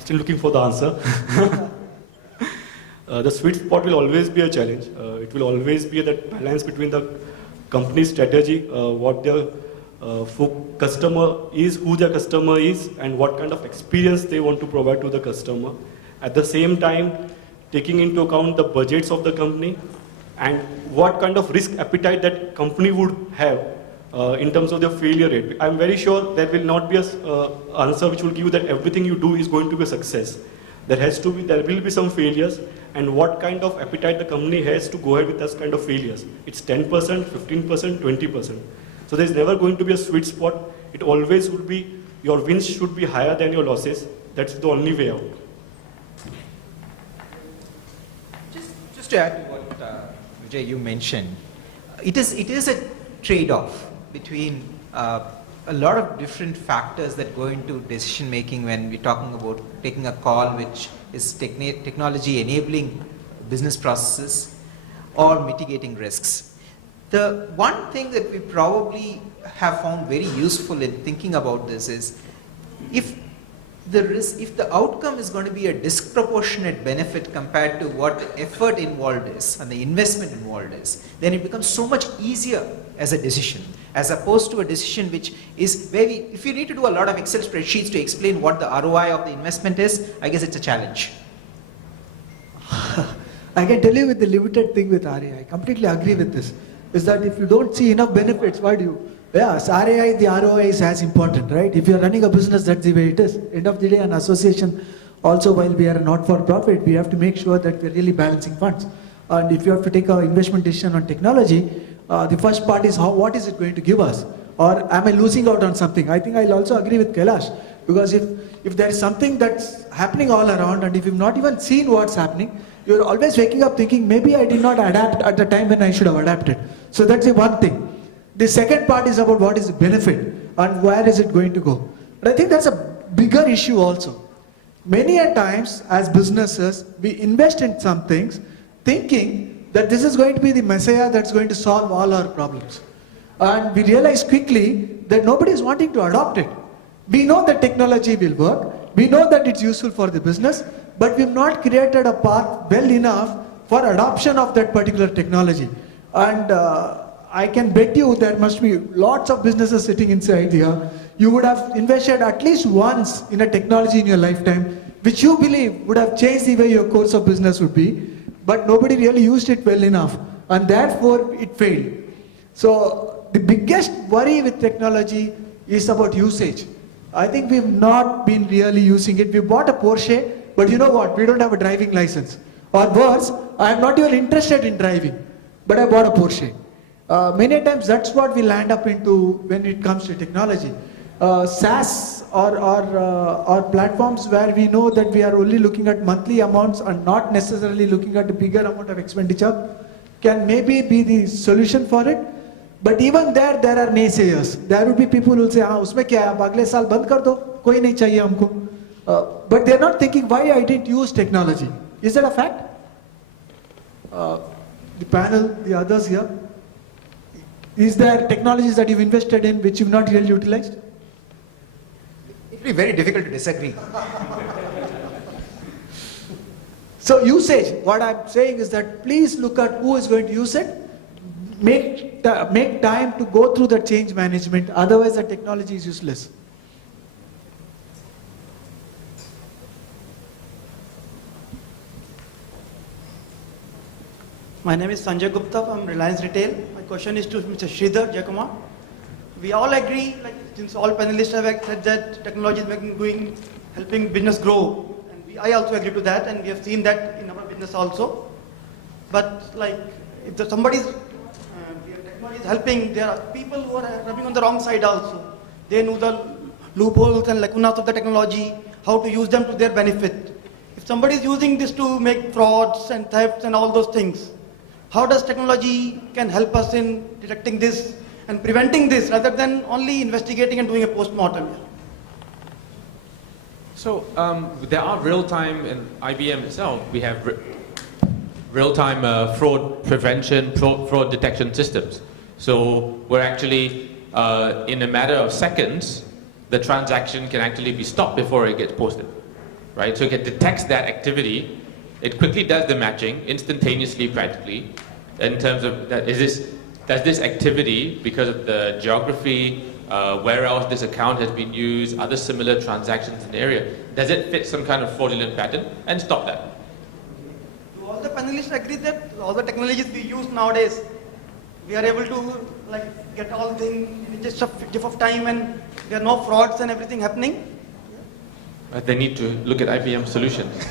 I'm still looking for the answer. The sweet spot will always be a challenge. It will always be that balance between the company strategy, what their customer is, who their customer is, and what kind of experience they want to provide to the customer. At the same time, taking into account the budgets of the company and what kind of risk appetite that company would have in terms of their failure rate. I'm very sure there will not be an answer which will give you that everything you do is going to be a success. There will be some failures, and what kind of appetite the company has to go ahead with those kind of failures. It's 10%, 15%, 20%. So there's never going to be a sweet spot. It always would be, your wins should be higher than your losses. That's the only way out. Just to add to what Vijay, you mentioned, it is a trade-off between a lot of different factors that go into decision making when we're talking about taking a call which is technology enabling business processes or mitigating risks. The one thing that we probably have found very useful in thinking about this is if the outcome is going to be a disproportionate benefit compared to what the effort involved is and the investment involved is, then it becomes so much easier as a decision, as opposed to a decision which is very, if you need to do a lot of Excel spreadsheets to explain what the ROI of the investment is, I guess it's a challenge. I can tell you with the limited thing with RAI, I completely agree with this, is that if you don't see enough benefits, why do you? Yes, RAI, the ROI is as important, right? If you're running a business, that's the way it is. End of the day, an association, also while we are a not-for-profit, we have to make sure that we're really balancing funds. And if you have to take an investment decision on technology, the first part is what is it going to give us? Or am I losing out on something? I think I'll also agree with Kailash, because if there is something that's happening all around and if you've not even seen what's happening, you're always waking up thinking, maybe I did not adapt at the time when I should have adapted. So that's the one thing. The second part is about what is the benefit and where is it going to go. But I think that's a bigger issue also. Many a times as businesses, we invest in some things thinking that this is going to be the messiah that's going to solve all our problems. And we realize quickly that nobody is wanting to adopt it. We know that technology will work. We know that it's useful for the business, but we've not created a path well enough for adoption of that particular technology. And I can bet you there must be lots of businesses sitting inside here. You would have invested at least once in a technology in your lifetime, which you believe would have changed the way your course of business would be, but nobody really used it well enough, and therefore it failed. So the biggest worry with technology is about usage. I think we've not been really using it. We bought a Porsche, but you know what? We don't have a driving license. Or worse, I'm not even interested in driving, but I bought a Porsche. Many times that's what we land up into when it comes to technology. SaaS or platforms where we know that we are only looking at monthly amounts and not necessarily looking at a bigger amount of expenditure can maybe be the solution for it. But even there are naysayers. There will be people who will say, usme kya hai, ab agle saal band kar do, koi nahi chahiye humko. But they're not thinking why I didn't use technology. Is that a fact? The panel, the others here. Is there technologies that you've invested in which you've not really utilized? It will be very difficult to disagree. So usage, what I'm saying is that please look at who is going to use it. Make time to go through the change management, otherwise the technology is useless. My name is Sanjay Gupta from Reliance Retail. My question is to Mr. Sridhar Jayakumar. We all agree, like since all panelists have said that technology is helping business grow, and I also agree to that, and we have seen that in our business also. But like, if technology is helping, there are people who are rubbing on the wrong side also. They know the loopholes and lacunas of the technology, how to use them to their benefit. If somebody is using this to make frauds and thefts and all those things, how does technology can help us in detecting this and preventing this rather than only investigating and doing a post-mortem? So there are real-time in IBM itself. We have real-time fraud prevention, fraud detection systems. So we're actually, in a matter of seconds, the transaction can actually be stopped before it gets posted. right? So it detects that activity, it quickly does the matching instantaneously, practically, in terms of that, does this activity, because of the geography, where else this account has been used, other similar transactions in the area, does it fit some kind of fraudulent pattern, and stop that. Do all the panelists agree that all the technologies we use nowadays, we are able to get all things in just a dip of time and there are no frauds and everything happening? But they need to look at IBM solutions.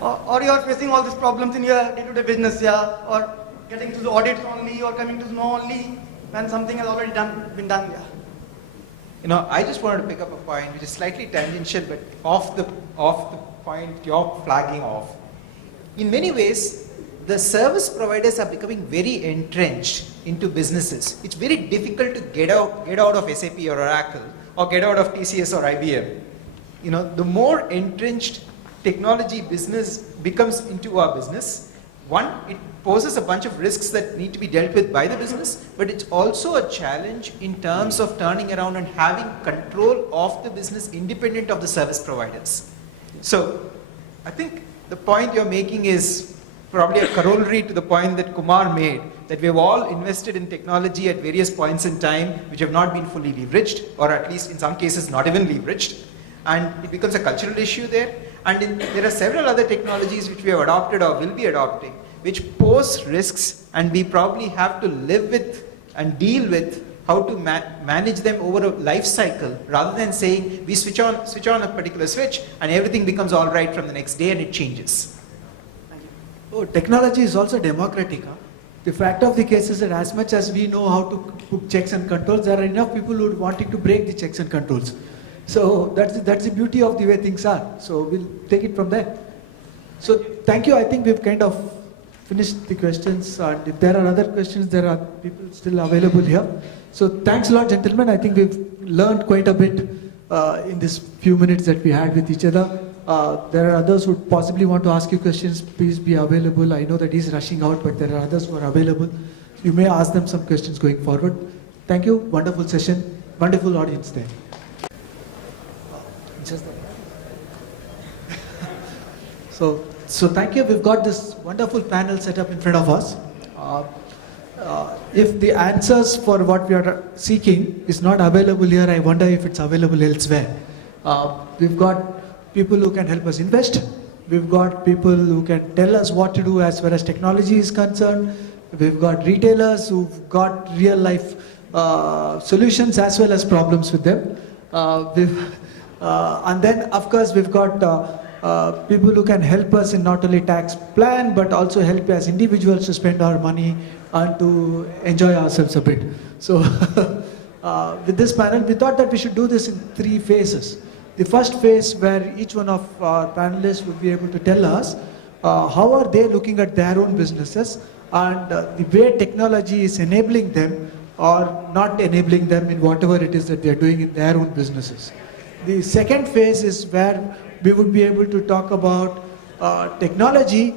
Or you are facing all these problems in your day-to-day business, yeah? Or getting to the audits only, or coming to know only when something has already been done, yeah? I just wanted to pick up a point which is slightly tangential, but off the point you're flagging off. In many ways, the service providers are becoming very entrenched into businesses. It's very difficult to get out of SAP or Oracle, or get out of TCS or IBM. The more entrenched technology business becomes into our business, one, it poses a bunch of risks that need to be dealt with by the business, but it's also a challenge in terms of turning around and having control of the business independent of the service providers. So I think the point you're making is probably a corollary to the point that Kumar made, that we've all invested in technology at various points in time which have not been fully leveraged, or at least in some cases not even leveraged, and it becomes a cultural issue there. And there are several other technologies which we have adopted or will be adopting, which pose risks, and we probably have to live with and deal with how to manage them over a life cycle, rather than saying we switch on a particular switch and everything becomes all right from the next day and it changes. Oh, technology is also democratic. Huh? The fact of the case is that as much as we know how to put checks and controls, there are enough people who are wanting to break the checks and controls. So that's the beauty of the way things are. So we'll take it from there. So thank you. I think we've kind of finished the questions. And if there are other questions, there are people still available here. So thanks a lot, gentlemen. I think we've learned quite a bit in this few minutes that we had with each other. There are others who possibly want to ask you questions. Please be available. I know that he's rushing out, but there are others who are available. You may ask them some questions going forward. Thank you. Wonderful session. Wonderful audience there. So thank you. We've got this wonderful panel set up in front of us. If the answers for what we are seeking is not available here, I wonder if it's available elsewhere. We've got people who can help us invest. We've got people who can tell us what to do as far as technology is concerned. We've got retailers who've got real life solutions as well as problems with them. And then of course we've got people who can help us in not only tax plan but also help as individuals to spend our money and to enjoy ourselves a bit. So with this panel we thought that we should do this in 3 phases. The first phase, where each one of our panelists would be able to tell us how are they looking at their own businesses and the way technology is enabling them or not enabling them in whatever it is that they are doing in their own businesses. The second phase is where we would be able to talk about technology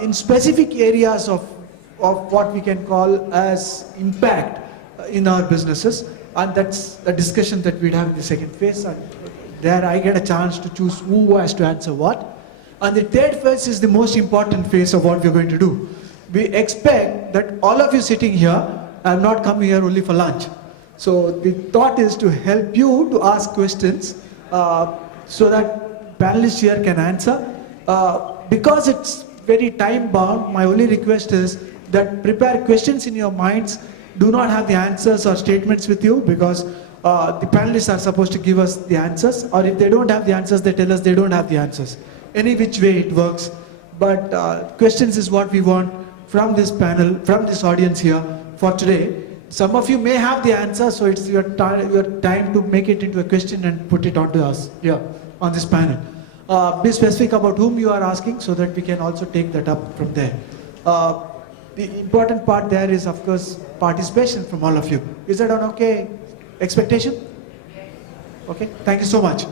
in specific areas of what we can call as impact in our businesses, and that's a discussion that we'd have in the second phase. And there I get a chance to choose who has to answer what. And the third phase is the most important phase of what we're going to do. We expect that all of you sitting here have not come here only for lunch. So the thought is to help you to ask questions so that panelists here can answer. Because it's very time bound, my only request is that prepare questions in your minds. Do not have the answers or statements with you, because the panelists are supposed to give us the answers, or if they don't have the answers, they tell us they don't have the answers. Any which way it works. But questions is what we want from this panel, from this audience here for today. Some of you may have the answer, so it's your time to make it into a question and put it onto us here on this panel. Be specific about whom you are asking so that we can also take that up from there. The important part there is, of course, participation from all of you. Is that an okay expectation? Okay, thank you so much.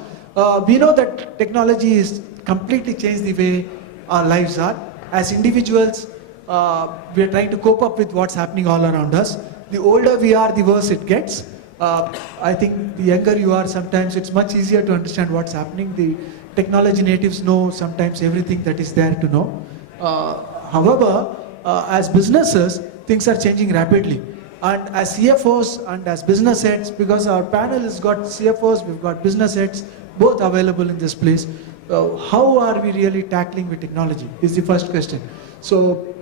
We know that technology has completely changed the way our lives are. As individuals, we are trying to cope up with what's happening all around us. The older we are, the worse it gets. I think the younger you are, sometimes it's much easier to understand what's happening. The technology natives know sometimes everything that is there to know. However, as businesses, things are changing rapidly. And as CFOs and as business heads, because our panel has got CFOs, we've got business heads, both available in this place. How are we really tackling with technology is the first question. So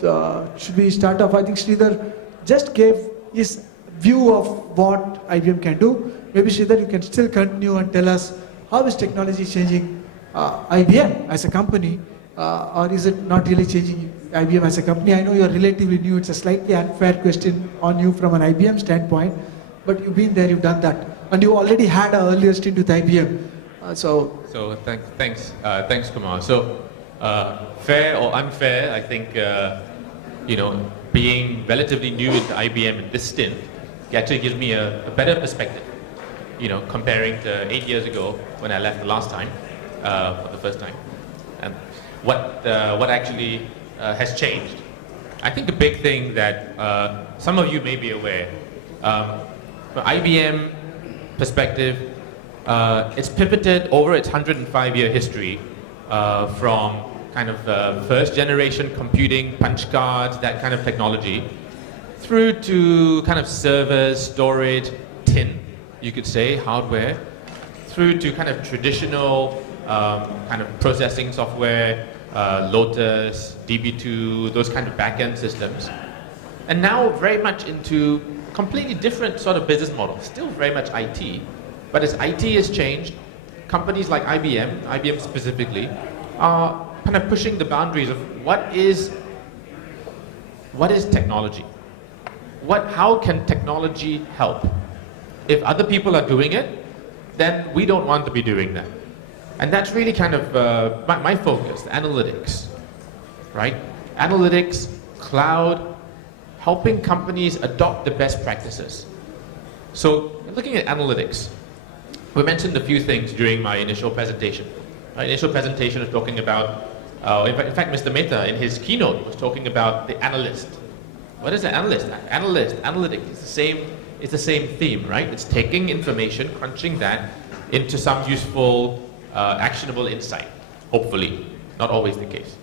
should we start off? I think Sridhar just gave his view of what IBM can do. Maybe Sridhar, you can still continue and tell us how is technology changing IBM as a company, or is it not really changing IBM as a company? I know you're relatively new, it's a slightly unfair question on you from an IBM standpoint, but you've been there, you've done that. And you already had an earlier stint with IBM. So thanks, Kumar. So fair or unfair, I think being relatively new into IBM in this stint actually gives me a better perspective. Comparing to 8 years ago when I left the last time, for the first time, and what actually has changed. I think the big thing that some of you may be aware, from IBM perspective, it's pivoted over its 105-year history from kind of first generation computing, punch cards, that kind of technology, through to kind of servers, storage, tin, you could say, hardware, through to kind of traditional kind of processing software, Lotus, DB2, those kind of back-end systems. And now very much into completely different sort of business model, still very much IT. But as IT has changed, companies like IBM specifically, are kind of pushing the boundaries of what is technology? How can technology help? If other people are doing it, then we don't want to be doing that. And that's really kind of my focus, analytics, right? Analytics, cloud, helping companies adopt the best practices. So looking at analytics, we mentioned a few things during my initial presentation. My initial presentation was talking about, in fact, Mr. Mehta in his keynote was talking about the analyst. What is an analyst? Analytics, it's the same theme, right? It's taking information, crunching that into some useful, actionable insight, hopefully. Not always the case,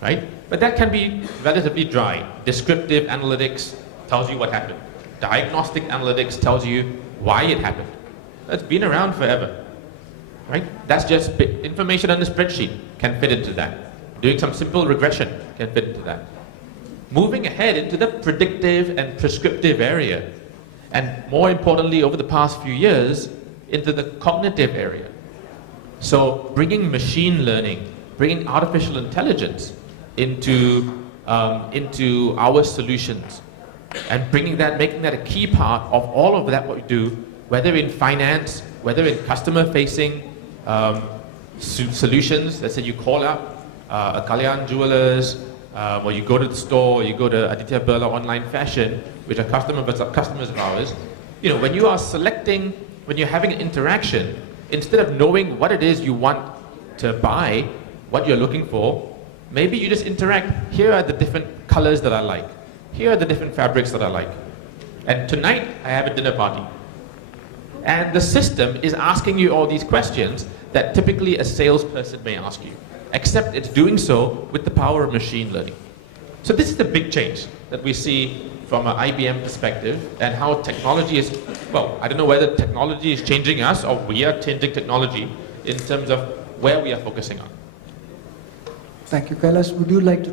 right? But that can be relatively dry. Descriptive analytics tells you what happened. Diagnostic analytics tells you why it happened. That's been around forever, right? That's just information on the spreadsheet can fit into that. Doing some simple regression can fit into that. Moving ahead into the predictive and prescriptive area, and more importantly, over the past few years, into the cognitive area. So bringing machine learning, bringing artificial intelligence into our solutions, and making that a key part of all of that what we do, whether in finance, whether in customer-facing solutions. Let's say you call up a Kalyan Jewelers, or you go to the store, or you go to Aditya Birla Online Fashion, which are customers of ours. When you are selecting, when you're having an interaction, instead of knowing what it is you want to buy, what you're looking for, maybe you just interact. Here are the different colors that I like. Here are the different fabrics that I like. And tonight, I have a dinner party. And the system is asking you all these questions that typically a salesperson may ask you, except it's doing so with the power of machine learning. So this is the big change that we see from an IBM perspective, and how technology is, well, I don't know whether technology is changing us or we are changing technology in terms of where we are focusing on. Thank you. Kailash, would you like to,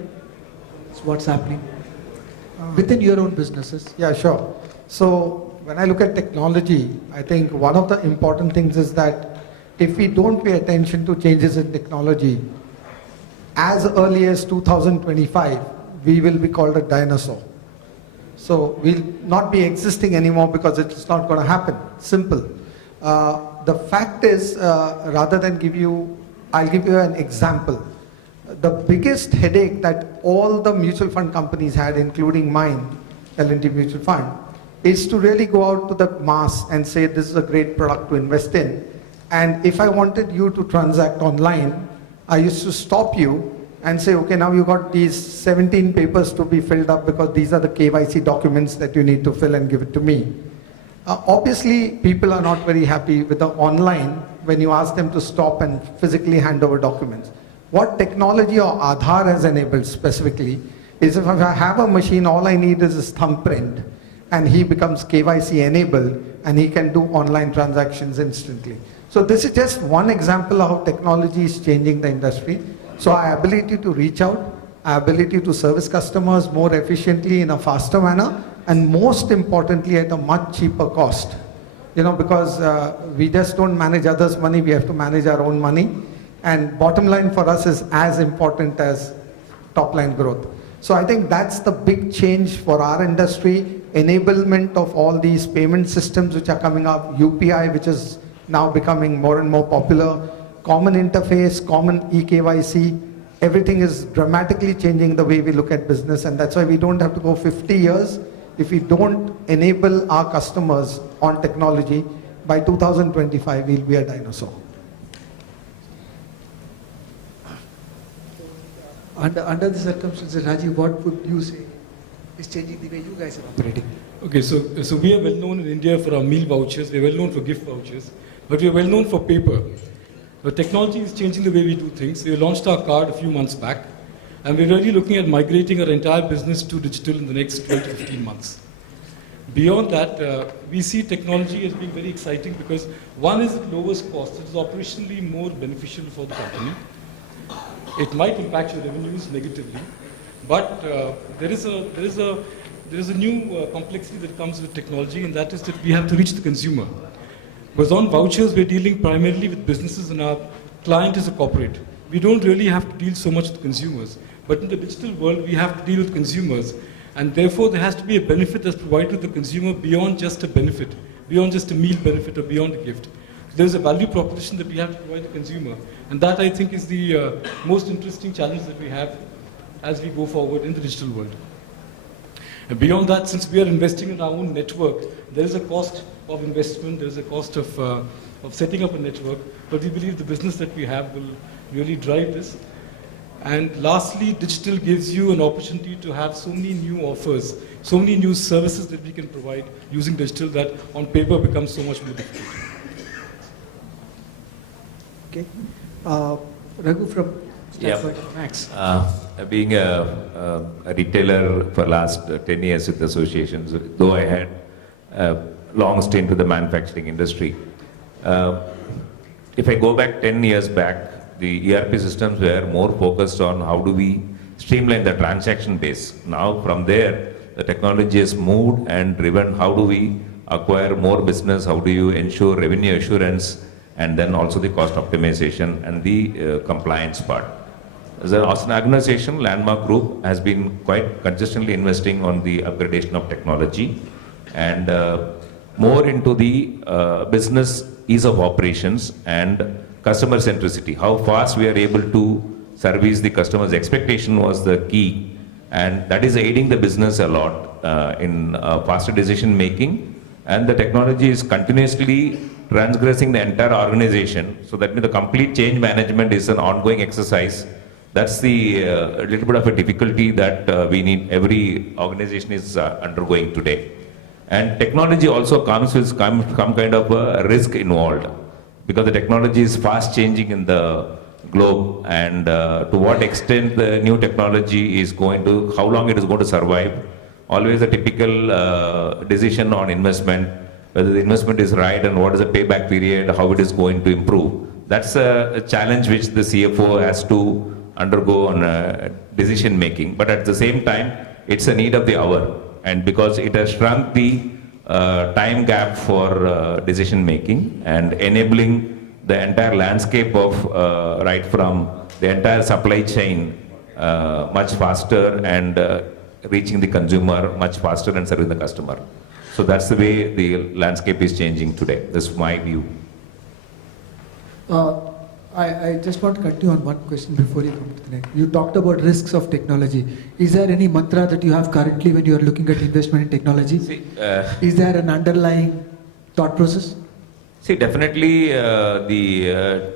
what's happening within your own businesses? Yeah, sure. So when I look at technology, I think one of the important things is that if we don't pay attention to changes in technology, as early as 2025, we will be called a dinosaur. So we'll not be existing anymore because it's not going to happen. Simple. The fact is, rather than I'll give you an example. The biggest headache that all the mutual fund companies had, including mine, L&T Mutual Fund, is to really go out to the mass and say this is a great product to invest in. And if I wanted you to transact online, I used to stop you and say, okay, now you got these 17 papers to be filled up because these are the KYC documents that you need to fill and give it to me. Obviously, people are not very happy with the online when you ask them to stop and physically hand over documents. What technology or Aadhaar has enabled specifically is if I have a machine, all I need is his thumbprint, and he becomes KYC enabled, and he can do online transactions instantly. So this is just one example of how technology is changing the industry. So our ability to reach out, our ability to service customers more efficiently in a faster manner, and most importantly at a much cheaper cost. You know, because we just don't manage others' money, we have to manage our own money. And bottom line for us is as important as top line growth. So I think that's the big change for our industry, enablement of all these payment systems which are coming up, UPI which is now becoming more and more popular, common interface, common e-KYC, everything is dramatically changing the way we look at business, and that's why we don't have to go 50 years. If we don't enable our customers on technology, by 2025 we'll be a dinosaur. Under the circumstances, Rajiv, what would you say is changing the way you guys are operating? Okay, so we are well known in India for our meal vouchers, we are well known for gift vouchers, but we are well known for paper. But technology is changing the way we do things. We launched our card a few months back, and we're really looking at migrating our entire business to digital in the next 12 to 15 months. Beyond that, we see technology as being very exciting because one is it lowers cost, it is operationally more beneficial for the company. It might impact your revenues negatively, but there is a new complexity that comes with technology, and that is that we have to reach the consumer. Because on vouchers, we're dealing primarily with businesses, and our client is a corporate. We don't really have to deal so much with consumers. But in the digital world, we have to deal with consumers. And therefore, there has to be a benefit that's provided to the consumer beyond just a benefit, beyond just a meal benefit or beyond a gift. There's a value proposition that we have to provide the consumer. And that, I think, is the most interesting challenge that we have as we go forward in the digital world. And beyond that, since we are investing in our own network, there is a cost of investment, there is a cost of setting up a network, but we believe the business that we have will really drive this. And lastly, digital gives you an opportunity to have so many new offers, so many new services that we can provide using digital that on paper becomes so much more difficult. Okay. Raghu from Stanford Max. Being a retailer for last 10 years with associations, though I had a long stint with the manufacturing industry. If I go back 10 years back, the ERP systems were more focused on how do we streamline the transaction base. Now from there, the technology has moved and driven how do we acquire more business, how do you ensure revenue assurance, and then also the cost optimization and the compliance part. As an organization, Landmark Group has been quite consistently investing on the upgradation of technology and more into the business ease of operations and customer centricity. How fast we are able to service the customer's expectation was the key, and that is aiding the business a lot in faster decision making, and the technology is continuously transgressing the entire organization, so that means the complete change management is an ongoing exercise. That's the little bit of a difficulty that we need, every organization is undergoing today. And technology also comes with some kind of a risk involved, because the technology is fast changing in the globe, and to what extent the new technology is going to, how long it is going to survive. Always a typical decision on investment, whether the investment is right and what is the payback period, how it is going to improve. That's a challenge which the CFO has to undergo on decision making. But at the same time, it's a need of the hour, and because it has shrunk the time gap for decision making and enabling the entire landscape of right from the entire supply chain much faster and reaching the consumer much faster and serving the customer. So that's the way the landscape is changing today. That's my view. I just want to continue on one question before you come to the next. You talked about risks of technology. Is there any mantra that you have currently when you are looking at investment in technology? See, is there an underlying thought process? See, definitely there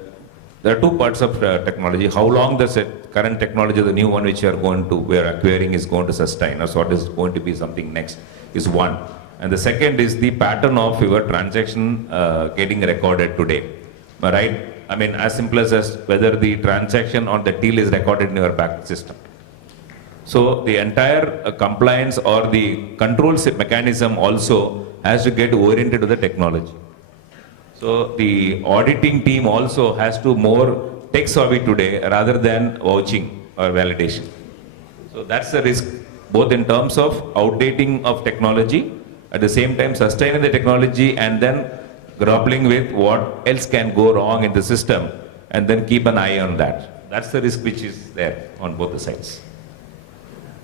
are two parts of technology. How long the current technology, the new one which we are acquiring is going to sustain, or what is going to be something next is one. And the second is the pattern of your transaction getting recorded today. Right? I mean, as simple as whether the transaction on the till is recorded in your back system. So the entire compliance or the control mechanism also has to get oriented to the technology. So the auditing team also has to more tech savvy today rather than vouching or validation. So that's the risk, both in terms of outdating of technology, at the same time sustaining the technology and then grappling with what else can go wrong in the system and then keep an eye on that. That's the risk which is there on both the sides.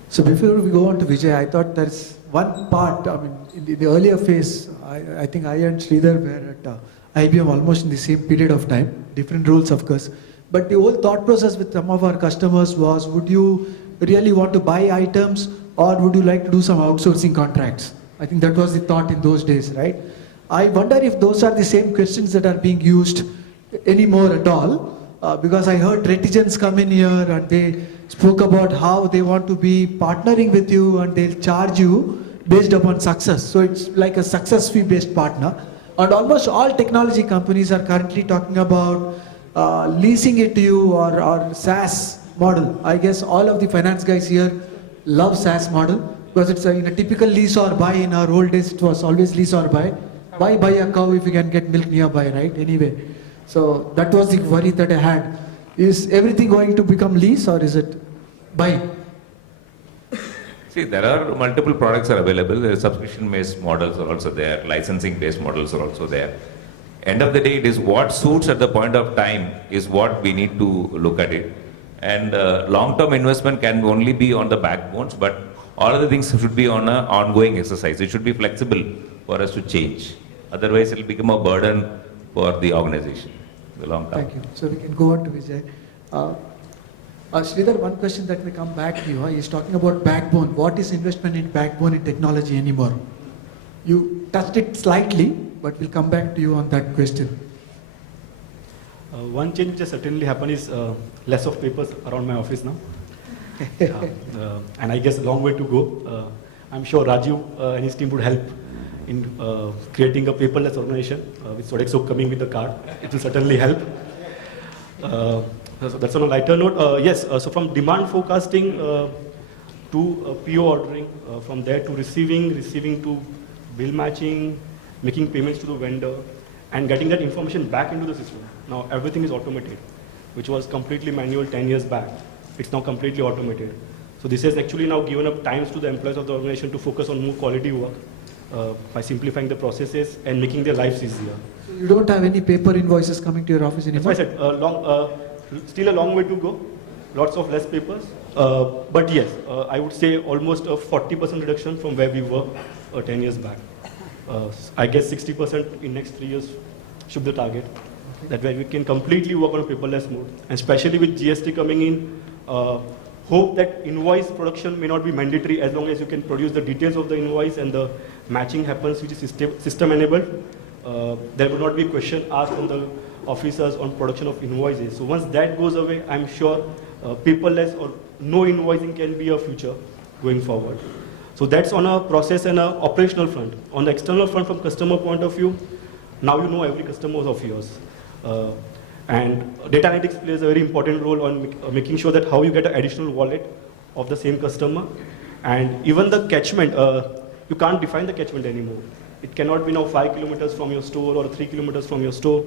So before we go on to Vijay, I thought there's one part, I mean, in the earlier phase, I think I and Sridhar were at IBM almost in the same period of time, different roles of course. But the whole thought process with some of our customers was, would you really want to buy items or would you like to do some outsourcing contracts? I think that was the thought in those days, right? I wonder if those are the same questions that are being used anymore at all, because I heard reticents come in here and they spoke about how they want to be partnering with you and they'll charge you based upon success. So it's like a success fee based partner. And almost all technology companies are currently talking about leasing it to you or SaaS model. I guess all of the finance guys here love SaaS model because it's in a typical lease or buy. In our old days it was always lease or buy. Buy a cow if you can get milk nearby, right? Anyway. So that was the worry that I had. Is everything going to become lease or is it buy? See, there are multiple products are available. There are subscription-based models are also there. Licensing-based models are also there. End of the day, it is what suits at the point of time is what we need to look at it. And long-term investment can only be on the backbones, but all other things should be on an ongoing exercise. It should be flexible for us to change. Otherwise, it will become a burden for the organization in the long term. Thank you. So we can go on to Vijay. Sridhar, one question that may come back to you is talking about backbone. What is investment in backbone in technology anymore? You touched it slightly, but we'll come back to you on that question. One change which has certainly happened is less of papers around my office now. And I guess a long way to go. I'm sure Rajiv and his team would help in creating a paperless organization with Sodexo coming with the card. It will certainly help. So that's on a lighter note. Yes, so from demand forecasting to PO ordering, from there to receiving to bill matching, making payments to the vendor, and getting that information back into the system. Now everything is automated, which was completely manual 10 years back. It's now completely automated. So this has actually now given up times to the employees of the organization to focus on more quality work by simplifying the processes and making their lives easier. So you don't have any paper invoices coming to your office anymore? That's why I said, still a long way to go, lots of less papers. But yes, I would say almost a 40% reduction from where we were 10 years back. I guess 60% in next 3 years should be the target. Okay. That way we can completely work on a paperless mode. And especially with GST coming in, hope that invoice production may not be mandatory as long as you can produce the details of the invoice and the matching happens, which is system enabled. There will not be a question asked from the officers on production of invoices. So once that goes away, I'm sure paperless or no invoicing can be a future going forward. So that's on a process and a operational front. On the external front, from customer point of view, now you know every customer of yours. And data analytics plays a very important role on making sure that how you get an additional wallet of the same customer. And even the catchment, you can't define the catchment anymore. It cannot be now 5 kilometers from your store or 3 kilometers from your store.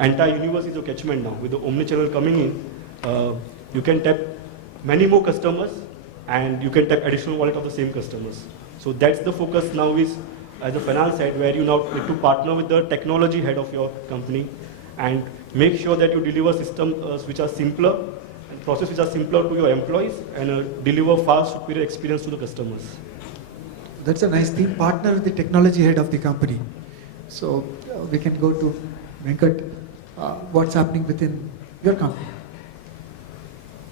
Entire universe is your catchment now. With the omnichannel coming in, you can tap many more customers and you can tap additional wallet of the same customers. So that's the focus now is as a finance side where you now need to partner with the technology head of your company and make sure that you deliver systems which are simpler and processes which are simpler to your employees and deliver fast, superior experience to the customers. That's a nice thing, partner with the technology head of the company. So we can go to Venkat, what's happening within your company?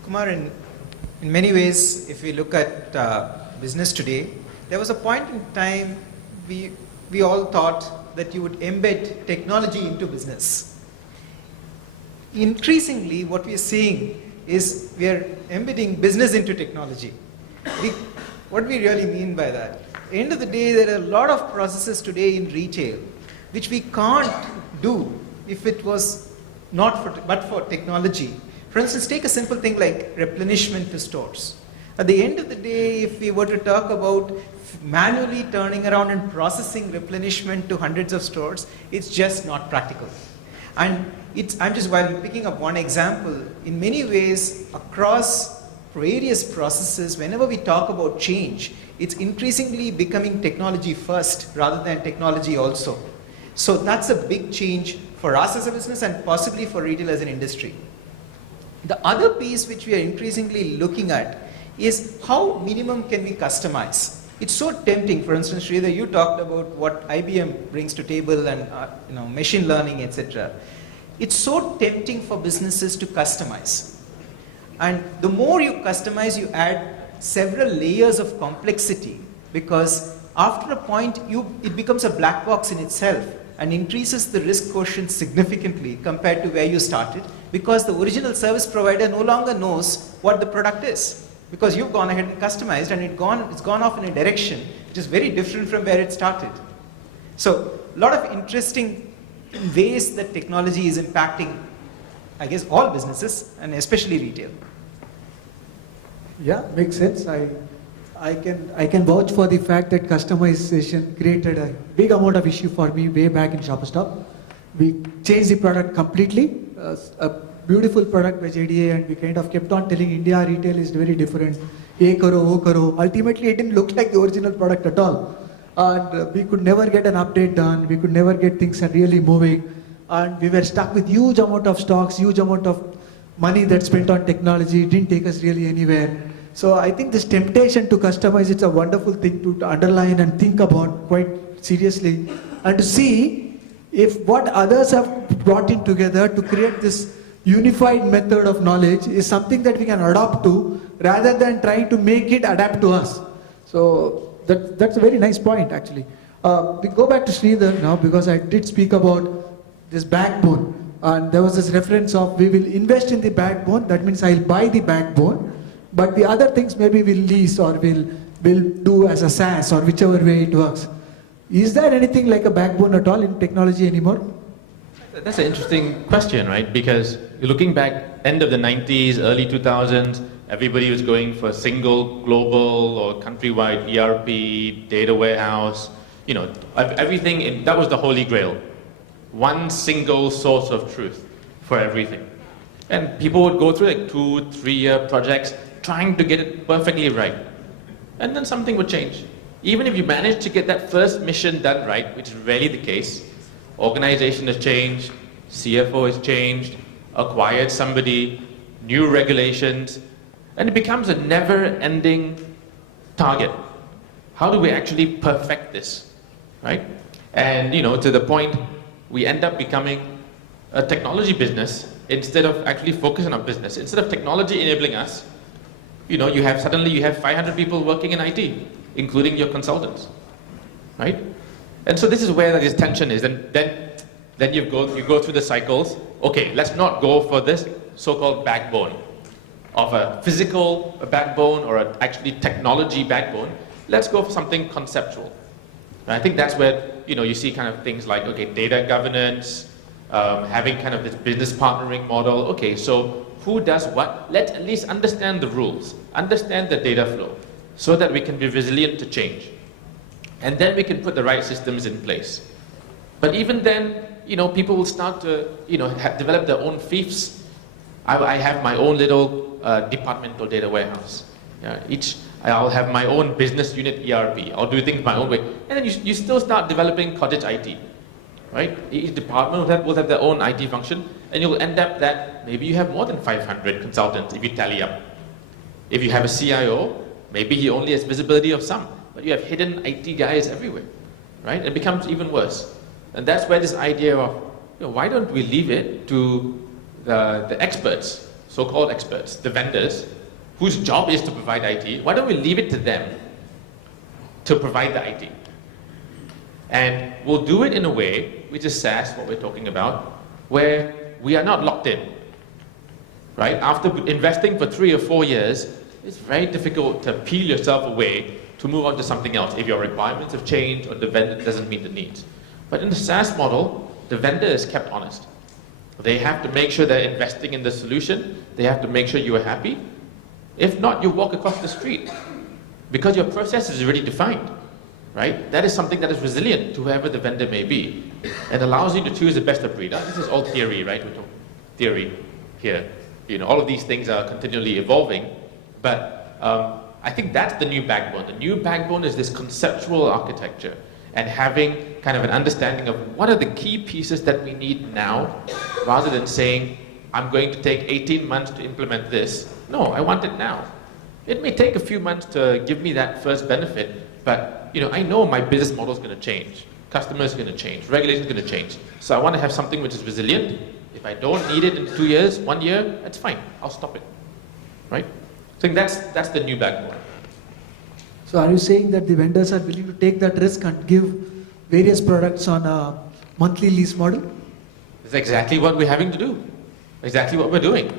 Kumar, in many ways, if we look at business today, there was a point in time we all thought that you would embed technology into business. Increasingly, what we are seeing is we are embedding business into technology. What do we really mean by that? end of the day, there are a lot of processes today in retail which we can't do if it was not for, but for technology. For instance, take a simple thing like replenishment to stores. At the end of the day, if we were to talk about manually turning around and processing replenishment to hundreds of stores, it's just not practical. And while picking up one example, in many ways, across various processes, whenever we talk about change, it's increasingly becoming technology first rather than technology also. So that's a big change for us as a business and possibly for retail as an industry. The other piece which we are increasingly looking at is how minimum can we customize. It's so tempting. For instance, Sridhar, you talked about what IBM brings to table and machine learning, etc. It's so tempting for businesses to customize. And the more you customize, you add several layers of complexity, because after a point, it becomes a black box in itself and increases the risk quotient significantly compared to where you started, because the original service provider no longer knows what the product is, because you've gone ahead and customized and it's gone off in a direction which is very different from where it started. So a lot of interesting ways that technology is impacting, I guess, all businesses and especially retail. Yeah, makes sense. I can vouch for the fact that customization created a big amount of issue for me way back in Shopper Stop. We changed the product completely, a beautiful product by JDA, and we kind of kept on telling India retail is very different. Ye karo, wo karo. Ultimately, it didn't look like the original product at all. And we could never get an update done. We could never get things really moving. And we were stuck with huge amount of stocks, huge amount of money that's spent on technology. It didn't take us really anywhere. So I think this temptation to customize, it's a wonderful thing to underline and think about quite seriously, and to see if what others have brought in together to create this unified method of knowledge is something that we can adopt to, rather than trying to make it adapt to us. So that's a very nice point, actually. We go back to Sridhar now, because I did speak about this backbone, and there was this reference of we will invest in the backbone. That means I'll buy the backbone, but the other things maybe we'll lease or we'll do as a SaaS or whichever way it works. Is there anything like a backbone at all in technology anymore? That's an interesting question, right? Because looking back, end of the 90s, early 2000s, everybody was going for a single global or countrywide ERP, data warehouse, everything, that was the holy grail. One single source of truth for everything. And people would go through like 2-3 year projects trying to get it perfectly right. And then something would change. Even if you manage to get that first mission done right, which is rarely the case, organization has changed, CFO has changed, acquired somebody, new regulations, and it becomes a never-ending target. How do we actually perfect this, right? And to the point, we end up becoming a technology business instead of actually focusing on business. Instead of technology enabling us, you have 500 people working in IT, including your consultants, right? And so this is where this tension is. And then you go through the cycles. Okay, let's not go for this so-called backbone of a physical backbone or an actually technology backbone. Let's go for something conceptual. And I think that's where you see kind of things like data governance, having kind of this business partnering model. Okay, so who does what? Let's at least understand the rules, understand the data flow, so that we can be resilient to change. And then we can put the right systems in place. But even then, people will start to, develop their own fiefs. I have my own little departmental data warehouse. I'll have my own business unit ERP. I'll do things my own way. And then you still start developing cottage IT, right? Each department will have their own IT function, and you'll end up that maybe you have more than 500 consultants if you tally up. If you have a CIO, maybe he only has visibility of some, but you have hidden IT guys everywhere, right? It becomes even worse. And that's where this idea of, why don't we leave it to the experts, so-called experts, the vendors, whose job is to provide IT, why don't we leave it to them to provide the IT? And we'll do it in a way, which is SaaS, what we're talking about, where we are not locked in, right? After investing for 3 or 4 years, it's very difficult to peel yourself away to move on to something else if your requirements have changed or the vendor doesn't meet the needs. But in the SaaS model, the vendor is kept honest. They have to make sure they're investing in the solution. They have to make sure you are happy. If not, you walk across the street because your process is already defined, right? That is something that is resilient to whoever the vendor may be. It allows you to choose the best of breed. This is all theory, right? We're talking theory here. All of these things are continually evolving, but I think that's the new backbone. The new backbone is this conceptual architecture and having kind of an understanding of what are the key pieces that we need now, rather than saying, I'm going to take 18 months to implement this. No, I want it now. It may take a few months to give me that first benefit, but I know my business model is going to change. Customers are going to change. Regulation is going to change. So I want to have something which is resilient. If I don't need it in 2 years, 1 year, that's fine. I'll stop it, right? So I think that's the new backbone. So are you saying that the vendors are willing to take that risk and give various products on a monthly lease model? That's exactly what we're having to do. Exactly what we're doing.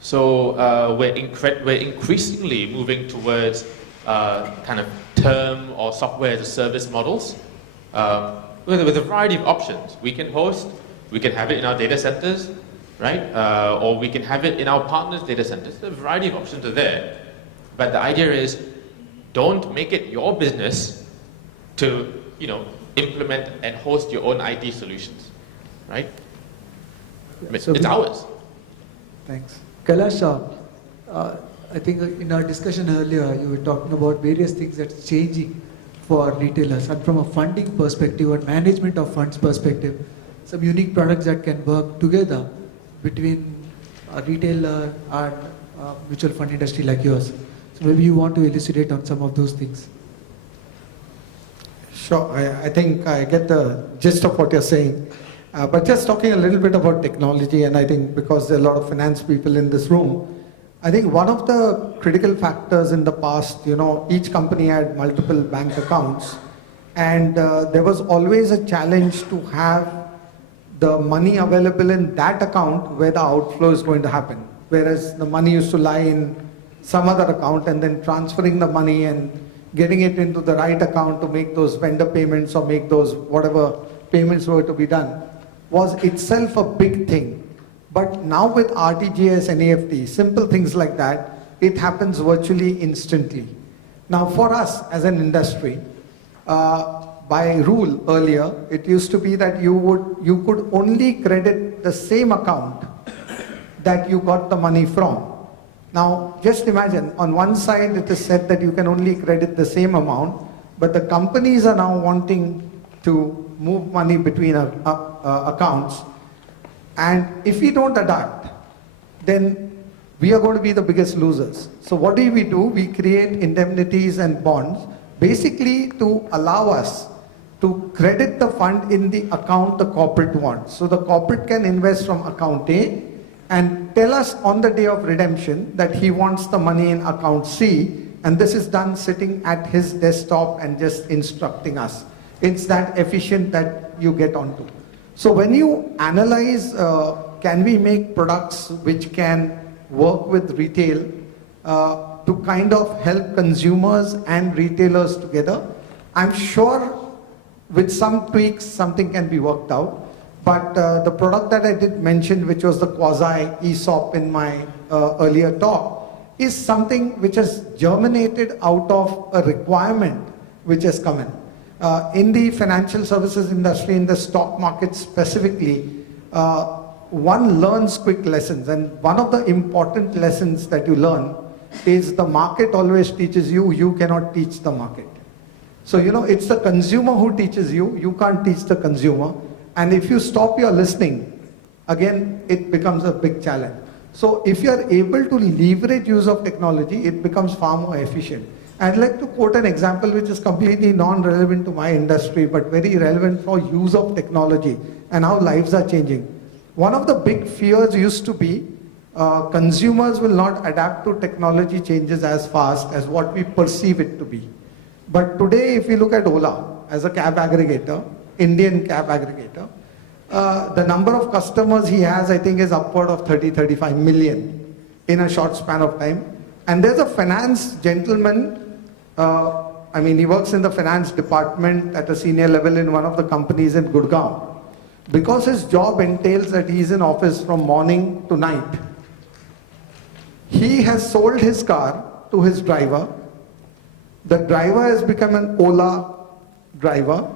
So we're increasingly moving towards kind of term or software as a service models with a variety of options. We can host, we can have it in our data centers, right? Or we can have it in our partners' data centers. The variety of options are there. But the idea is, don't make it your business to, implement and host your own IT solutions, right? So it's ours. Thanks. Kailash, I think in our discussion earlier, you were talking about various things that's changing for retailers, and from a funding perspective or management of funds perspective, some unique products that can work together between a retailer and mutual fund industry like yours. So maybe you want to elucidate on some of those things. Sure, I think I get the gist of what you're saying. But just talking a little bit about technology, and I think because there are a lot of finance people in this room, I think one of the critical factors in the past, each company had multiple bank accounts, and there was always a challenge to have the money available in that account where the outflow is going to happen. Whereas the money used to lie in some other account, and then transferring the money and getting it into the right account to make those vendor payments or make those whatever payments were to be done was itself a big thing. But now with RTGS and EFT, simple things like that, it happens virtually instantly. Now for us as an industry, by rule earlier, it used to be that you could only credit the same account that you got the money from. Now just imagine, on one side it is said that you can only credit the same amount, but the companies are now wanting to move money between accounts. And if we don't adapt, then we are going to be the biggest losers. So what do? We create indemnities and bonds, basically to allow us to credit the fund in the account the corporate wants. So the corporate can invest from account A and tell us on the day of redemption that he wants the money in account C, and this is done sitting at his desktop and just instructing us. It's that efficient that you get onto. So when you analyze, can we make products which can work with retail to kind of help consumers and retailers together, I'm sure with some tweaks something can be worked out. But the product that I did mention, which was the quasi ESOP in my earlier talk, is something which has germinated out of a requirement which has come in. In the financial services industry, in the stock market specifically, one learns quick lessons, and one of the important lessons that you learn is the market always teaches you, you cannot teach the market. So it's the consumer who teaches you, you can't teach the consumer, and if you stop your listening, again it becomes a big challenge. So if you are able to leverage use of technology, it becomes far more efficient. I'd like to quote an example which is completely non-relevant to my industry, but very relevant for use of technology and how lives are changing. One of the big fears used to be consumers will not adapt to technology changes as fast as what we perceive it to be. But today, if you look at Ola as a cab aggregator, Indian cab aggregator, the number of customers he has, I think, is upward of 30-35 million in a short span of time. And there's a finance gentleman I mean, he works in the finance department at a senior level in one of the companies in Gurgaon. Because his job entails that he's in office from morning to night, he has sold his car to his driver. The driver has become an Ola driver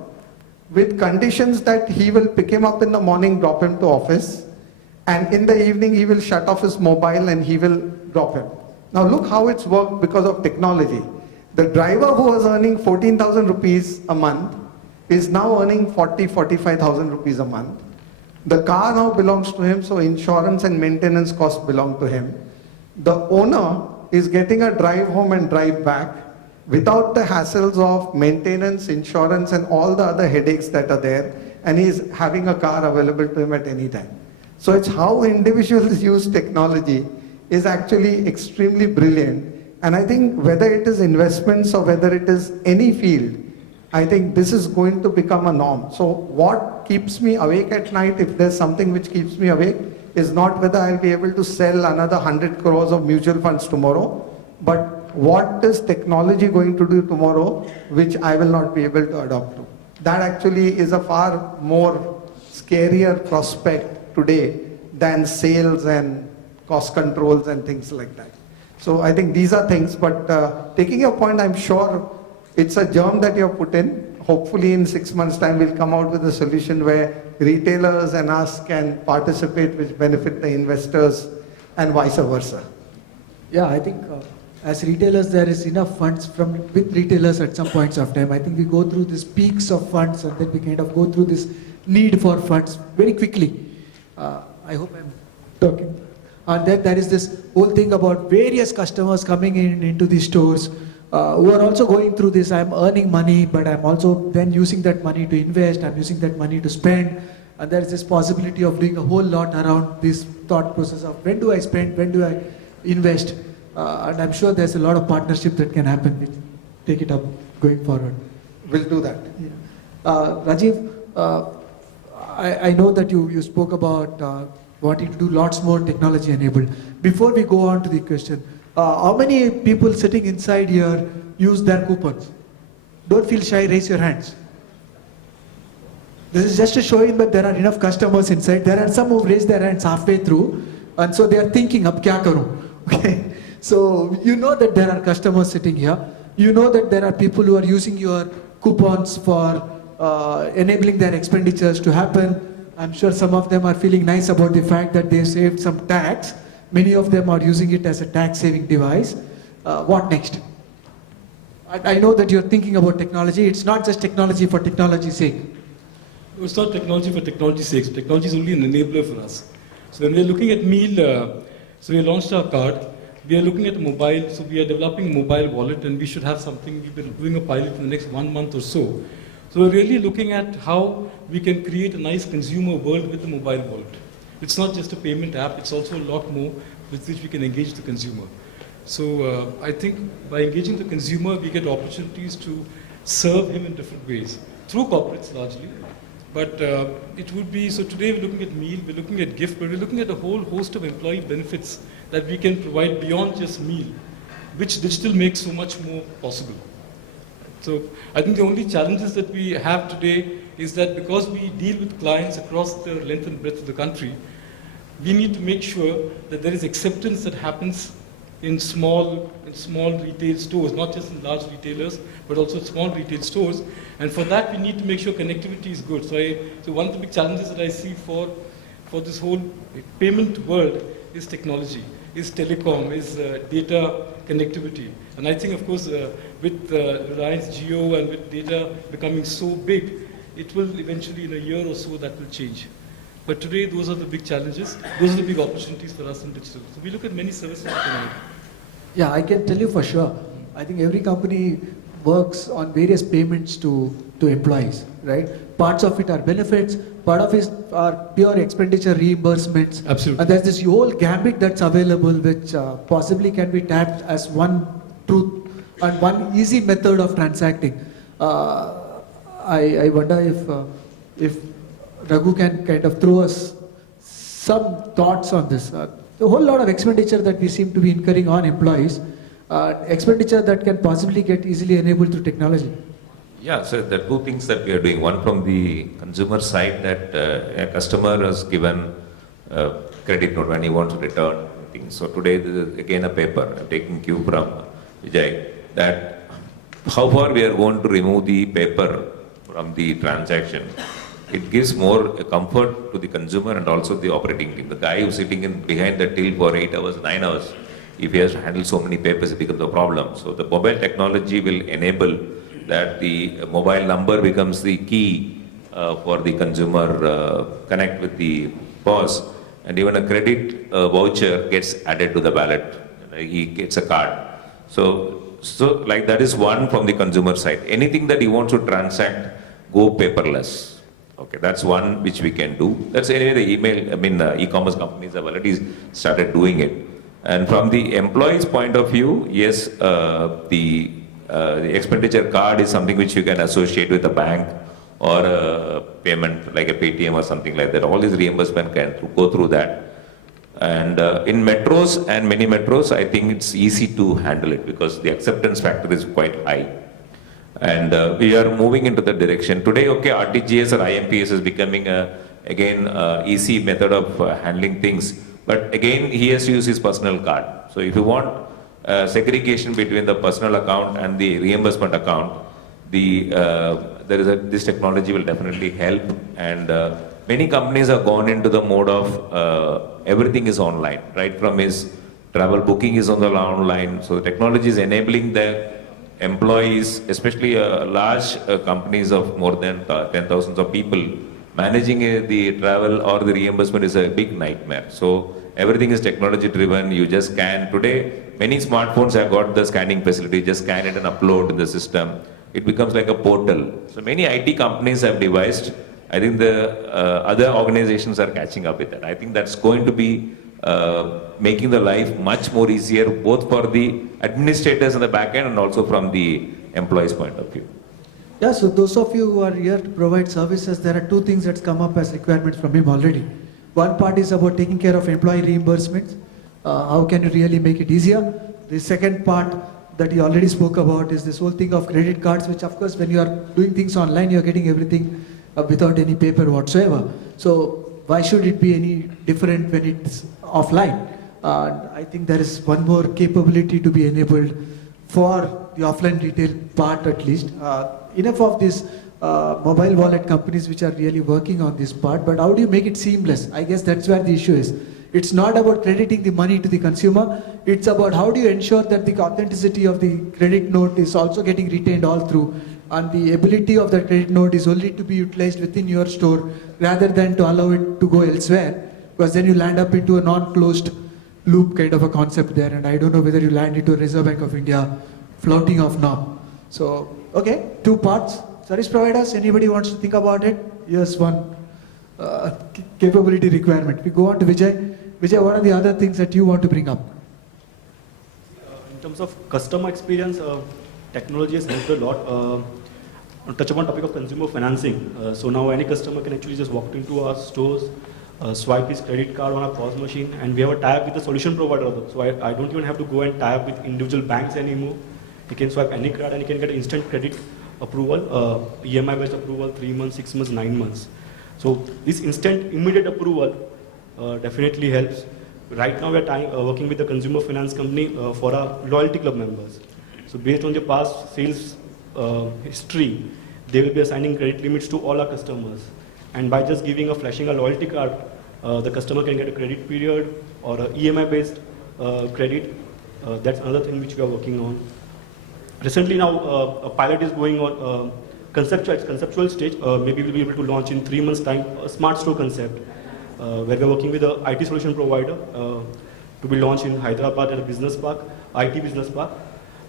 with conditions that he will pick him up in the morning, drop him to office, and in the evening he will shut off his mobile and he will drop him. Now look how it's worked because of technology. The driver who was earning 14,000 rupees a month is now earning 45,000 rupees a month. The car now belongs to him, so insurance and maintenance costs belong to him. The owner is getting a drive home and drive back without the hassles of maintenance, insurance and all the other headaches that are there, and he's having a car available to him at any time. So it's how individuals use technology is actually extremely brilliant. And I think whether it is investments or whether it is any field, I think this is going to become a norm. So what keeps me awake at night, if there's something which keeps me awake, is not whether I'll be able to sell another 100 crores of mutual funds tomorrow, but what is technology going to do tomorrow which I will not be able to adopt to. That actually is a far more scarier prospect today than sales and cost controls and things like that. So I think these are things, but taking your point, I'm sure it's a germ that you have put in. Hopefully in 6 months' time, we'll come out with a solution where retailers and us can participate, which benefit the investors and vice versa. Yeah, I think as retailers, there is enough funds with retailers at some points of time. I think we go through these peaks of funds and then we kind of go through this need for funds very quickly. I hope I'm talking. And then there is this whole thing about various customers coming into these stores who are also going through this. I'm earning money, but I'm also then using that money to invest. I'm using that money to spend. And there is this possibility of doing a whole lot around this thought process of when do I spend, when do I invest. And I'm sure there's a lot of partnership that can happen. We'll take it up going forward. We'll do that. Yeah. Rajiv, I know that you spoke about wanting to do lots more technology enabled. Before we go on to the question, how many people sitting inside here use their coupons? Don't feel shy, raise your hands. This is just to show you that there are enough customers inside. There are some who raise their hands halfway through, and so they are thinking, ab kya karu? Okay. So you know that there are customers sitting here. You know that there are people who are using your coupons for enabling their expenditures to happen. I'm sure some of them are feeling nice about the fact that they saved some tax. Many of them are using it as a tax-saving device. What next? I know that you're thinking about technology. It's not just technology for technology's sake. It's not technology for technology's sake. Technology is only an enabler for us. So when we're looking at meal, so we launched our card. We are looking at mobile, so we are developing a mobile wallet, and we should have something. We've been doing a pilot in the next 1 month or so. So we're really looking at how we can create a nice consumer world with the mobile wallet. It's not just a payment app, it's also a lot more with which we can engage the consumer. So I think by engaging the consumer, we get opportunities to serve him in different ways, through corporates largely. But it would be, so today we're looking at meal, we're looking at gift, but we're looking at a whole host of employee benefits that we can provide beyond just meal, which digital makes so much more possible. So I think the only challenges that we have today is that because we deal with clients across the length and breadth of the country, we need to make sure that there is acceptance that happens in small retail stores, not just in large retailers, but also small retail stores. And for that, we need to make sure connectivity is good. So one of the big challenges that I see for this whole payment world is technology, is telecom, is data connectivity. And I think, of course, with Reliance Jio and with data becoming so big, it will eventually, in a year or so, that will change. But today, those are the big challenges. Those are the big opportunities for us in digital. So we look at many services. Yeah, I can tell you for sure. I think every company works on various payments to employees, right? Parts of it are benefits, part of it are pure expenditure reimbursements. Absolutely. And there's this whole gambit that's available, which possibly can be tapped as one truth and one easy method of transacting. I wonder if Raghu can kind of throw us some thoughts on this. A whole lot of expenditure that we seem to be incurring on employees, expenditure that can possibly get easily enabled through technology? Yeah, so there are two things that we are doing. One from the consumer side, that a customer has given credit note when he wants to return things. So today, this is again a paper. I'm taking cue from Vijay, that how far we are going to remove the paper from the transaction. It gives more comfort to the consumer and also the operating team. The guy who's sitting behind the till for 8 hours, 9 hours, if he has to handle so many papers, it becomes a problem. So the mobile technology will enable that the mobile number becomes the key for the consumer connect with the POS, and even a credit voucher gets added to the wallet. He gets a card. So like that is one from the consumer side. Anything that he wants to transact, go paperless. Okay, that's one which we can do. That's anyway the e-commerce companies have already started doing it. And from the employee's point of view, yes, the expenditure card is something which you can associate with a bank or a payment like a Paytm or something like that. All these reimbursement can go through that. And in metros and many metros, I think it's easy to handle it because the acceptance factor is quite high. And we are moving into that direction. Today, okay, RTGS or IMPS is becoming easy method of handling things. But again, he has to use his personal card. So if you want segregation between the personal account and the reimbursement account, this technology will definitely help. And many companies have gone into the mode of everything is online, right? From his travel booking is on the online. So the technology is enabling the employees, especially large companies of more than 10,000 of people, managing the travel or the reimbursement is a big nightmare. So everything is technology driven. You just scan. Today, many smartphones have got the scanning facility. Just scan it and upload in the system. It becomes like a portal. So many IT companies have devised. I think the other organizations are catching up with that. I think that's going to be making the life much more easier, both for the administrators in the back end and also from the employees' point of view. Yeah, so those of you who are here to provide services, there are two things that's come up as requirements from him already. One part is about taking care of employee reimbursements. How can you really make it easier? The second part that he already spoke about is this whole thing of credit cards, which of course when you are doing things online, you are getting everything without any paper whatsoever. So why should it be any different when it's offline? I think there is one more capability to be enabled for the offline retail part at least. Enough of these mobile wallet companies which are really working on this part, but how do you make it seamless? I guess that's where the issue is. It's not about crediting the money to the consumer, it's about how do you ensure that the authenticity of the credit note is also getting retained all through, and the ability of the credit note is only to be utilized within your store rather than to allow it to go elsewhere, because then you land up into a non-closed loop kind of a concept there, and I don't know whether you land into a Reserve Bank of India flouting of norm. So, okay, two parts. Service providers, anybody wants to think about it? Here's one capability requirement. We go on to Vijay. Vijay, what are the other things that you want to bring up? In terms of customer experience, technology has helped a lot. Touch upon topic of consumer financing. So now any customer can actually just walk into our stores, swipe his credit card on a POS machine, and we have a tie-up with the solution provider. So I don't even have to go and tie up with individual banks anymore. He can swipe any card and he can get instant credit approval, EMI-based approval, 3 months, 6 months, 9 months. So this instant, immediate approval definitely helps. Right now we are working with the consumer finance company for our loyalty club members. So based on the past sales history, they will be assigning credit limits to all our customers. And by just flashing a loyalty card, the customer can get a credit period or a EMI-based credit. That's another thing which we are working on. Recently now, a pilot is going on conceptual stage. Maybe we'll be able to launch in 3 months' time a smart store concept, where we're working with an IT solution provider to be launched in Hyderabad at a business park, IT business park,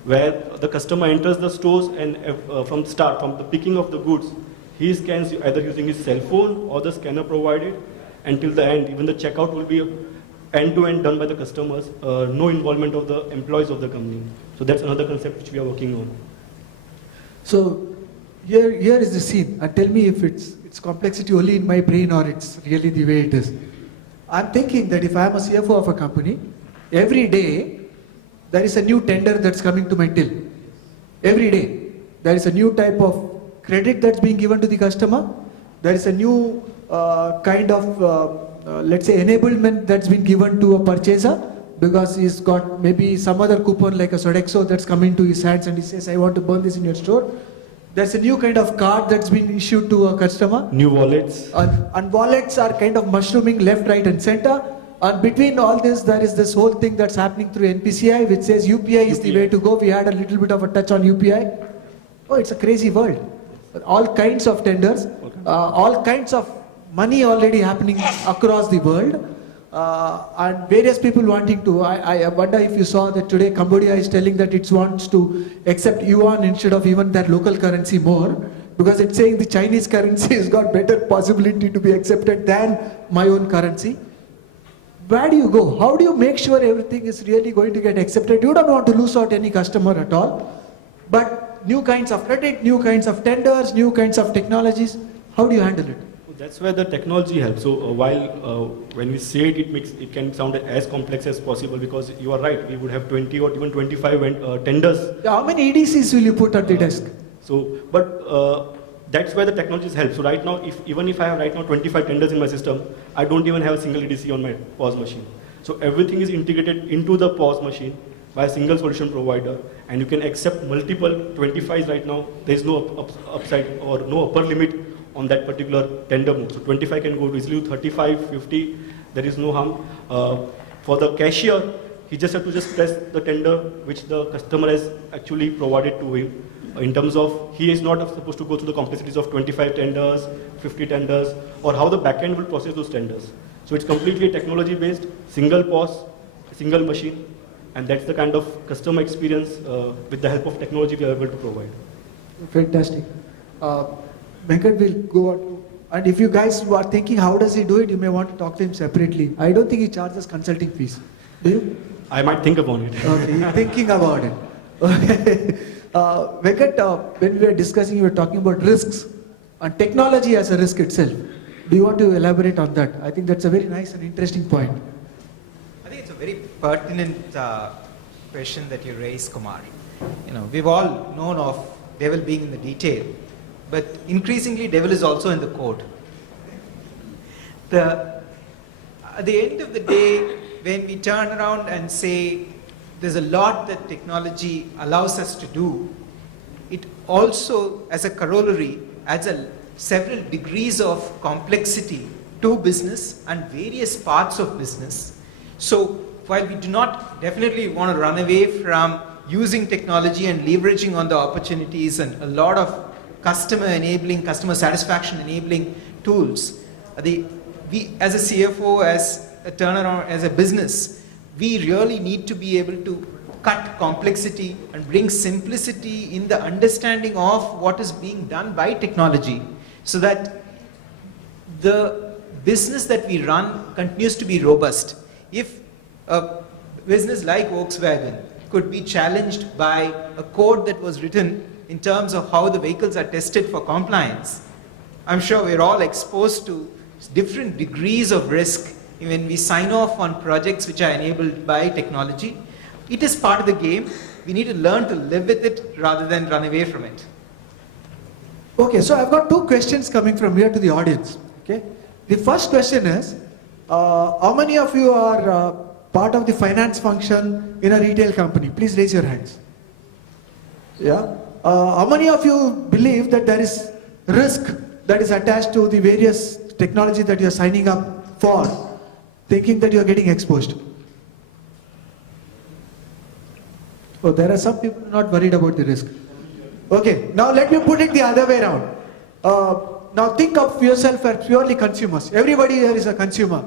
where the customer enters the stores and from the picking of the goods, he scans either using his cell phone or the scanner provided, until the end. Even the checkout will be end-to-end done by the customers, no involvement of the employees of the company. So that's another concept which we are working on. So here is the scene, and tell me if it's complexity only in my brain or it's really the way it is. I'm thinking that if I'm a CFO of a company, every day there is a new tender that's coming to my till. Every day, there is a new type of credit that's being given to the customer. There is a new kind of, let's say, enablement that's been given to a purchaser because he's got maybe some other coupon like a Sodexo that's coming to his hands and he says, I want to burn this in your store. There's a new kind of card that's been issued to a customer. New wallets. And wallets are kind of mushrooming left, right and center. And between all this, there is this whole thing that's happening through NPCI, which says UPI is the way to go. We had a little bit of a touch on UPI. Oh, it's a crazy world. All kinds of tenders, all kinds of money already happening across the world. And various people wanting to, I wonder if you saw that today Cambodia is telling that it wants to accept yuan instead of even their local currency more, because it's saying the Chinese currency has got better possibility to be accepted than my own currency. Where do you go? How do you make sure everything is really going to get accepted? You don't want to lose out any customer at all. But new kinds of credit, new kinds of tenders, new kinds of technologies, how do you handle it? That's where the technology helps. So while when we say it, it can sound as complex as possible, because you are right, we would have 20 or even 25 tenders. How many EDCs will you put at the desk? But that's where the technologies help. So right now, even if I have right now 25 tenders in my system, I don't even have a single EDC on my POS machine. So everything is integrated into the POS machine by a single solution provider, and you can accept multiple 25s right now. There is no upside or no upper limit on that particular tender move. So 25 can go to easily 35, 50, there is no harm. For the cashier, he just has to just press the tender which the customer has actually provided to him. In terms of, he is not supposed to go through the complexities of 25 tenders, 50 tenders, or how the backend will process those tenders. So it's completely technology based, single POS, single machine, and that's the kind of customer experience with the help of technology we are able to provide. Fantastic. Venkat will go on. And if you guys are thinking, how does he do it, you may want to talk to him separately. I don't think he charges consulting fees. Do you? I might think about it. Okay, you're thinking about it. Okay. Venkat, when we were discussing, you were talking about risks and technology as a risk itself. Do you want to elaborate on that? I think that's a very nice and interesting point. I think it's a very pertinent question that you raised, Kumar. You know, we've all known of devil being in the detail, but increasingly devil is also in the code. At the end of the day, when we turn around and say there's a lot that technology allows us to do, it also, as a corollary, adds several degrees of complexity to business and various parts of business. So while we do not definitely want to run away from using technology and leveraging on the opportunities and a lot of customer enabling, customer satisfaction enabling tools, we as a CFO, as a turnaround, as a business, we really need to be able to cut complexity and bring simplicity in the understanding of what is being done by technology, so that the business that we run continues to be robust. If a business like Volkswagen could be challenged by a code that was written in terms of how the vehicles are tested for compliance, I'm sure we're all exposed to different degrees of risk when we sign off on projects which are enabled by technology. It is part of the game. We need to learn to live with it rather than run away from it. Okay, so I've got two questions coming from here to the audience. Okay, the first question is, how many of you are part of the finance function in a retail company? Please raise your hands. Yeah. How many of you believe that there is risk that is attached to the various technology that you are signing up for, thinking that you are getting exposed? Oh, there are some people not worried about the risk. Okay, now let me put it the other way around. Now think of yourself as purely consumers. Everybody here is a consumer.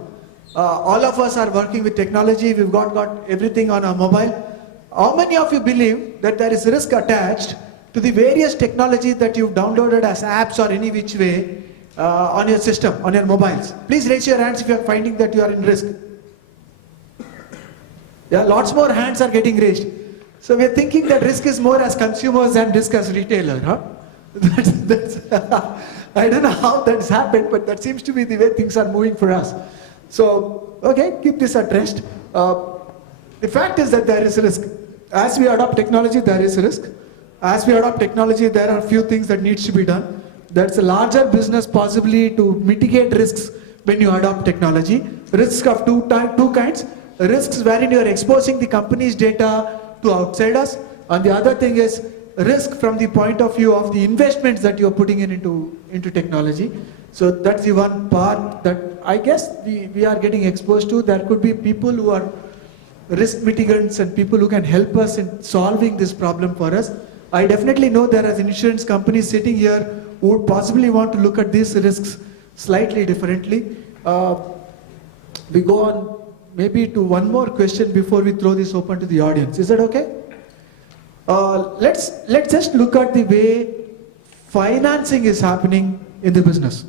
All of us are working with technology. We've got everything on our mobile. How many of you believe that there is risk attached to the various technologies that you've downloaded as apps or any which way on your system, on your mobiles? Please raise your hands if you are finding that you are in risk. Yeah, lots more hands are getting raised. So we are thinking that risk is more as consumers and risk as retailer, huh? I don't know how that's happened, but that seems to be the way things are moving for us. So, okay, keep this at rest. The fact is that there is risk. as we adopt technology, there is risk. As we adopt technology, there are few things that needs to be done. That's a larger business possibly to mitigate risks when you adopt technology. Risks of two kinds. Risks wherein you are exposing the company's data to outsiders. And the other thing is risk from the point of view of the investments that you are putting into technology. So that's the one part that I guess we are getting exposed to. There could be people who are risk mitigants and people who can help us in solving this problem for us. I definitely know there are insurance companies sitting here who would possibly want to look at these risks slightly differently. We go on maybe to one more question before we throw this open to the audience. Is that okay? Let's just look at the way financing is happening in the business.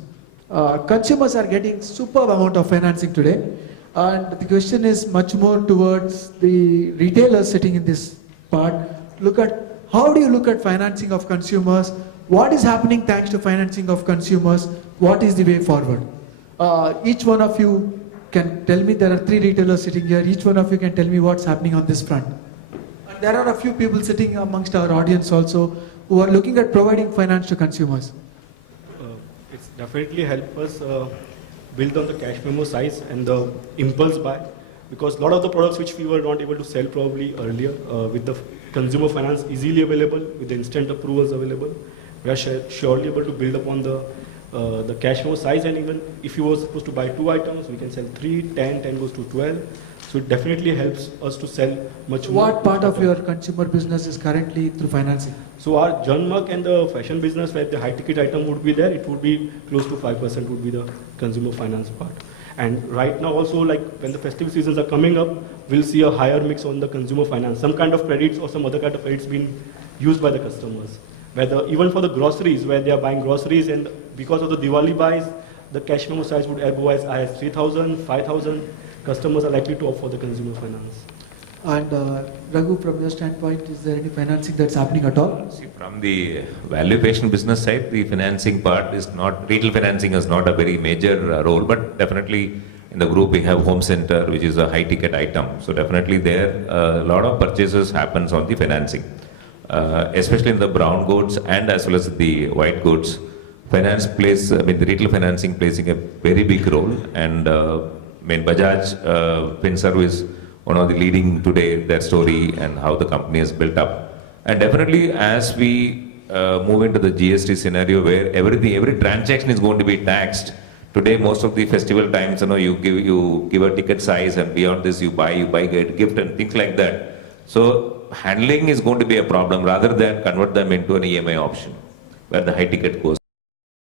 Consumers are getting superb amount of financing today, and the question is much more towards the retailers sitting in this part. Look at how do you look at financing of consumers? What is happening thanks to financing of consumers? What is the way forward? Each one of you can tell me. There are 3 retailers sitting here. Each one of you can tell me what's happening on this front. And there are a few people sitting amongst our audience also who are looking at providing finance to consumers. It's definitely help us build on the cash memo size and the impulse buy, because a lot of the products which we were not able to sell probably earlier with the consumer finance easily available, with the instant approvals available, we are surely able to build upon the cash flow size. And even if you were supposed to buy 2 items, we can sell 3, 10 goes to 12. So it definitely helps us to sell much more. What part of your consumer business is currently through financing? So our Junmark and the fashion business, where the high ticket item would be there, it would be close to 5% would be the consumer finance part. And right now also, like when the festive seasons are coming up, we'll see a higher mix on the consumer finance. Some kind of credits or some other kind of credits being used by the customers. Whether even for the groceries, where they are buying groceries, and because of the Diwali buys, the cash memo size would go as high as 3,000, 5,000. Customers are likely to opt for the consumer finance. And Raghu, from your standpoint, is there any financing that's happening at all? See, from the valuation business side, the financing part is not, retail financing is not a very major role, but definitely in the group we have home center, which is a high ticket item. So definitely there, a lot of purchases happens on the financing, especially in the brown goods and as well as the white goods. Finance plays, the retail financing plays a very big role, and Bajaj Finserv is one of the leading today, their story and how the company has built up. And definitely as we move into the GST scenario where every transaction is going to be taxed, today most of the festival times, you give a ticket size, and beyond this you buy get gift and things like that. So handling is going to be a problem rather than convert them into an EMI option where the high ticket goes.